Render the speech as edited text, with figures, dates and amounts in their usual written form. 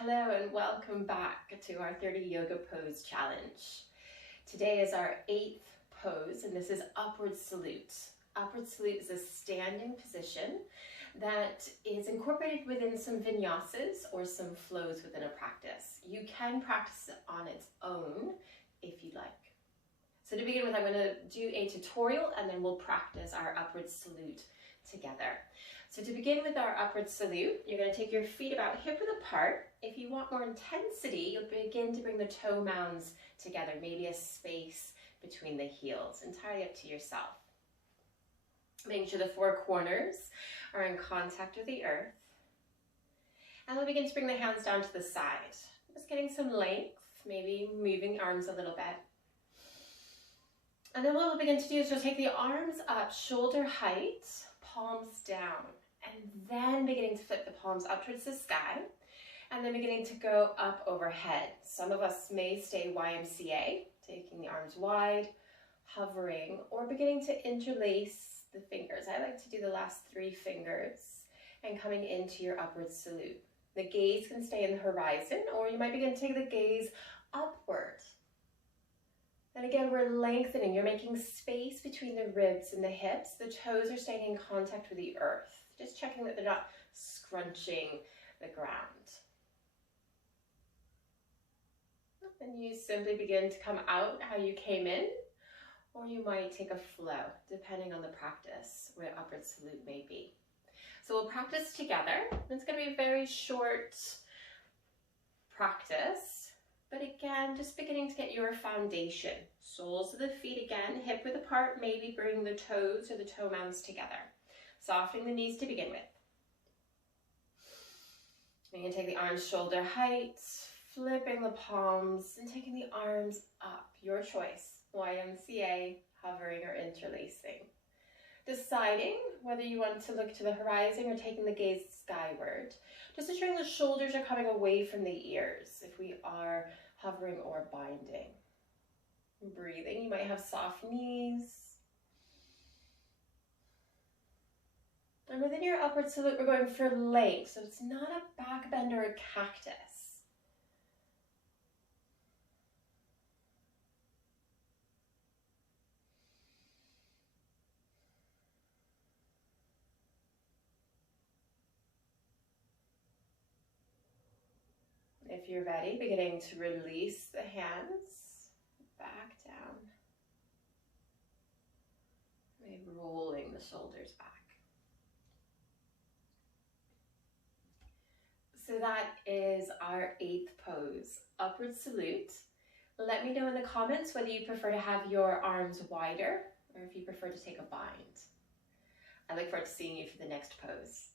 Hello and welcome back to our 30 Yoga Pose Challenge. Today is our 8th pose and this is Upward Salute. Upward Salute is a standing position that is incorporated within some vinyasas or some flows within a practice. You can practice it on its own if you'd like. So to begin with, I'm going to do a tutorial and then we'll practice our Upward Salute together. So to begin with our Upward Salute, you're going to take your feet about hip-width apart. If you want more intensity, you'll begin to bring the toe mounds together, maybe a space between the heels, entirely up to yourself. Making sure the four corners are in contact with the earth. And we'll begin to bring the hands down to the side. Just getting some length, maybe moving the arms a little bit. And then what we'll begin to do is just take the arms up, shoulder height, palms down, and then beginning to flip the palms up towards the sky, and then beginning to go up overhead. Some of us may stay YMCA, taking the arms wide, hovering, or beginning to interlace the fingers. I like to do the last 3 fingers and coming into your Upward Salute. The gaze can stay in the horizon, or you might begin to take the gaze upward. And again, we're lengthening. You're making space between the ribs and the hips. The toes are staying in contact with the earth. Just checking that they're not scrunching the ground. And you simply begin to come out how you came in, or you might take a flow, depending on the practice, where Upward Salute may be. So we'll practice together. It's going to be a very short practice. But again, just beginning to get your foundation. Soles of the feet again, hip width apart, maybe bring the toes or the toe mounds together. Softening the knees to begin with. You can take the arms shoulder height, flipping the palms and taking the arms up. Your choice, YMCA, hovering or interlacing. Deciding whether you want to look to the horizon or taking the gaze skyward. Just ensuring the shoulders are coming away from the ears if we are hovering or binding. Breathing, you might have soft knees. And within your Upward Salute, we're going for length, so it's not a back bend or a cactus. If you're ready, beginning to release the hands back down. Maybe rolling the shoulders back. So that is our 8th pose, Upward Salute. Let me know in the comments whether you prefer to have your arms wider or if you prefer to take a bind. I look forward to seeing you for the next pose.